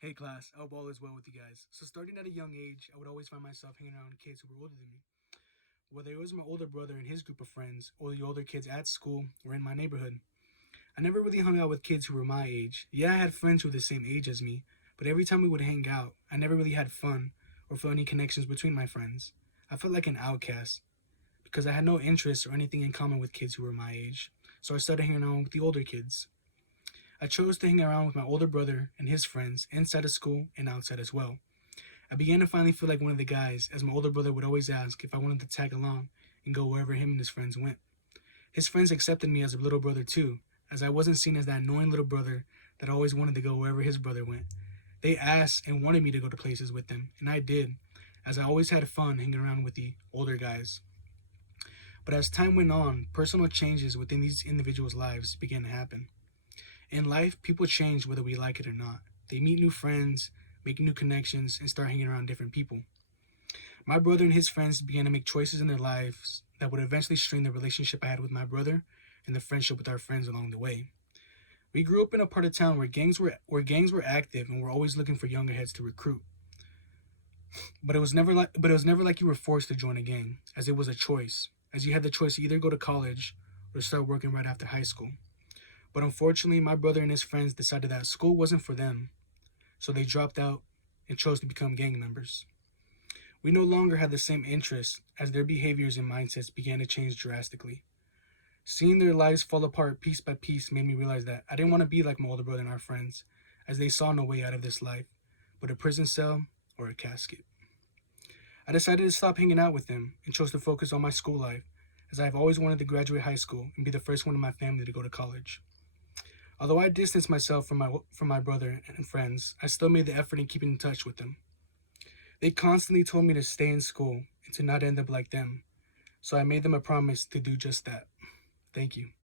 Hey class, I hope all is well with you guys. So starting at a young age, I would always find myself hanging around with kids who were older than me. Whether it was my older brother and his group of friends, or the older kids at school or in my neighborhood. I never really hung out with kids who were my age. Yeah, I had friends who were the same age as me, but every time we would hang out, I never really had fun or felt any connections between my friends. I felt like an outcast because I had no interests or anything in common with kids who were my age. So I started hanging around with the older kids. I chose to hang around with my older brother and his friends inside of school and outside as well. I began to finally feel like one of the guys, as my older brother would always ask if I wanted to tag along and go wherever him and his friends went. His friends accepted me as a little brother too, as I wasn't seen as that annoying little brother that always wanted to go wherever his brother went. They asked and wanted me to go to places with them, and I did, as I always had fun hanging around with the older guys. But as time went on, personal changes within these individuals' lives began to happen. In life, people change whether we like it or not. They meet new friends, make new connections, and start hanging around different people. My brother and his friends began to make choices in their lives that would eventually strain the relationship I had with my brother and the friendship with our friends along the way. We grew up in a part of town where gangs were active and were always looking for younger heads to recruit. But it was never like you were forced to join a gang, as it was a choice, as you had the choice to either go to college or to start working right after high school. But unfortunately, my brother and his friends decided that school wasn't for them, so they dropped out and chose to become gang members. We no longer had the same interests as their behaviors and mindsets began to change drastically. Seeing their lives fall apart piece by piece made me realize that I didn't want to be like my older brother and our friends, as they saw no way out of this life but a prison cell or a casket. I decided to stop hanging out with them and chose to focus on my school life, as I have always wanted to graduate high school and be the first one in my family to go to college. Although I distanced myself from my brother and friends, I still made the effort in keeping in touch with them. They constantly told me to stay in school and to not end up like them, so I made them a promise to do just that. Thank you.